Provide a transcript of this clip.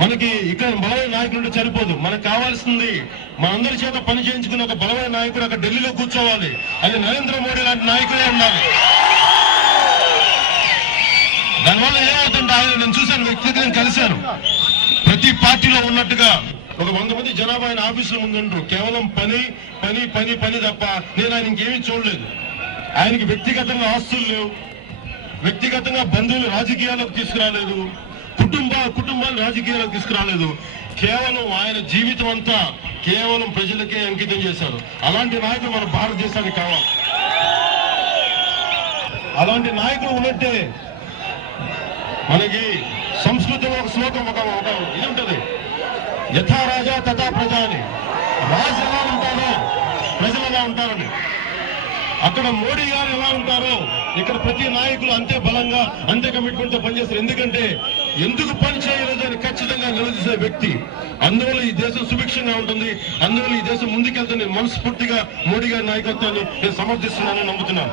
మనకి ఇక్కడ బలమైన నాయకుడు సరిపోదు, మనకు కావాల్సింది మనందరి చేత పని చేయించుకునే ఒక బలమైన నాయకుడు అక్కడ ఢిల్లీలో కూర్చోవాలి. అది నరేంద్ర మోడీ లాంటి నాయకుడే ఉండాలి. దానివల్ల ఏమవుతుంటే ఆయన నేను చూశాను, వ్యక్తిగతంగా కలిశాను. ప్రతి పార్టీలో ఉన్నట్టుగా ఒక 100 మంది జనాభా ఆయన ఆఫీసుల ముందు ఉండరు. కేవలం పని పని పని పని తప్ప నేను ఆయన ఇంకేమీ చూడలేదు. ఆయనకి వ్యక్తిగతంగా ఆస్తులు లేవు, వ్యక్తిగతంగా బంధువులు రాజకీయాలకు తీసుకురాలేదు, కుటుంబాలు రాజకీయాలకు తీసుకురాలేదు. కేవలం ఆయన జీవితం అంతా కేవలం ప్రజలకే అంకితం చేశారు. అలాంటి నాయకులు మన భారతదేశానికి కావాలి. అలాంటి నాయకులు ఉన్నట్టే మనకి సంస్కృతంలో ఒక శ్లోకం ఒక ఇది ఉంటుంది, యథా రాజా తథా ప్రజ అని. రాజు ఎలా ఉంటారో ప్రజలు ఎలా ఉంటారని. అక్కడ మోడీ గారు ఎలా ఉంటారో ఇక్కడ ప్రతి నాయకులు అంతే బలంగా అంతే కమిట్మెంట్ తో పనిచేస్తారు. ఎందుకంటే ఎందుకు పని చేయలేదు అని ఖచ్చితంగా నిలదీసే వ్యక్తి. అందువల్ల ఈ దేశం సుభిక్షంగా ఉంటుంది, అందువల్ల ఈ దేశం ముందుకెళ్తుంది. మనస్ఫూర్తిగా మోడీ గారి నాయకత్వాన్ని నేను సమర్థిస్తున్నానని నమ్ముతున్నాను.